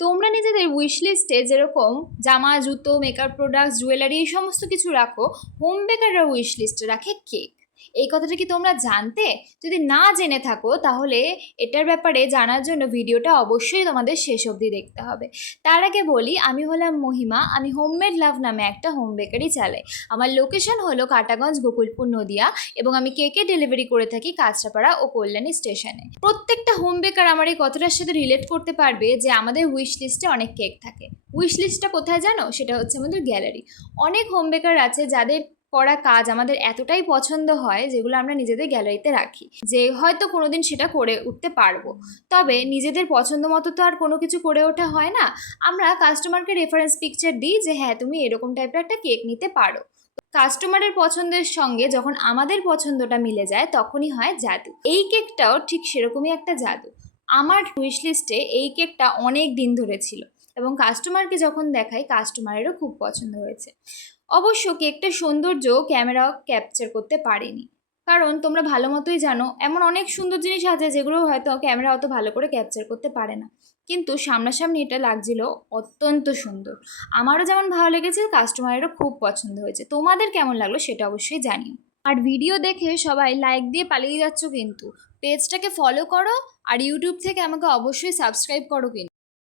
তোমরা নিজেদের উইশ লিস্টে যেরকম জামা, জুতো, মেকআপ প্রোডাক্টস, জুয়েলারি এই সমস্ত কিছু রাখো, হোম বেকাররা উইশ লিস্টে রাখে কেক। এই কথাটা কি তোমরা জানতে? যদি না জেনে থাকো তাহলে এটার ব্যাপারে জানার জন্য ভিডিওটা অবশ্যই তোমাদের শেষ অবধি দেখতে হবে। তার আগে বলি, আমি হলাম মহিমা। আমি হোমমেড লাভ নামে একটা হোম বেকারি চালাই। আমার লোকেশন হলো কাটাগঞ্জ, গোকুলপুর, নদিয়া, এবং আমি কেকে ডেলিভারি করে থাকি কাঁচরাপাড়া ও কল্যাণী স্টেশনে। প্রত্যেকটা হোম বেকার আমার এই কথাটার সাথে রিলেট করতে পারবে যে আমাদের উইশ লিস্টে অনেক কেক থাকে। উইশ লিস্টটা কোথায় জানো? সেটা হচ্ছে আমাদের গ্যালারি। অনেক হোম বেকার আছে যাদের করা কাজ আমাদের এতটাই পছন্দ হয়, যেগুলো আমরা নিজেদের গ্যালারিতে রাখি, যে হয়তো কোনোদিন সেটা করে উঠতে পারবো। তবে নিজেদের পছন্দ মতো তো আর কোনো কিছু করে ওঠা হয় না। আমরা কাস্টমারকে রেফারেন্স পিকচার দিই যে হ্যাঁ, তুমি এরকম টাইপের একটা কেক নিতে পারো। কাস্টমারের পছন্দের সঙ্গে যখন আমাদের পছন্দটা মিলে যায় তখনই হয় জাদু। এই কেকটাও ঠিক সেরকমই একটা জাদু। আমার উইশ লিস্টে এই কেকটা অনেক দিন ধরে ছিল এবং কাস্টমারকে যখন দেখাই কাস্টমারেরও খুব পছন্দ হয়েছে। অবশ্য কেকটার সৌন্দর্য ক্যামেরা ক্যাপচার করতে পারেনি, কারণ তোমরা ভালো মতোই জানো এমন অনেক সুন্দর জিনিস আছে যেগুলো হয়তো ক্যামেরা অত ভালো করে ক্যাপচার করতে পারে না। কিন্তু সামনাসামনি এটা লাগছিল অত্যন্ত সুন্দর। আমারও যেমন ভালো লেগেছে, কাস্টমারেরও খুব পছন্দ হয়েছে। তোমাদের কেমন লাগলো সেটা অবশ্যই জানিও। আর ভিডিও দেখে সবাই লাইক দিয়ে পালিয়ে যাচ্ছ কিন্তু। পেজটাকে ফলো করো আর ইউটিউব থেকে আমাকে অবশ্যই সাবস্ক্রাইব করো কিন্তু।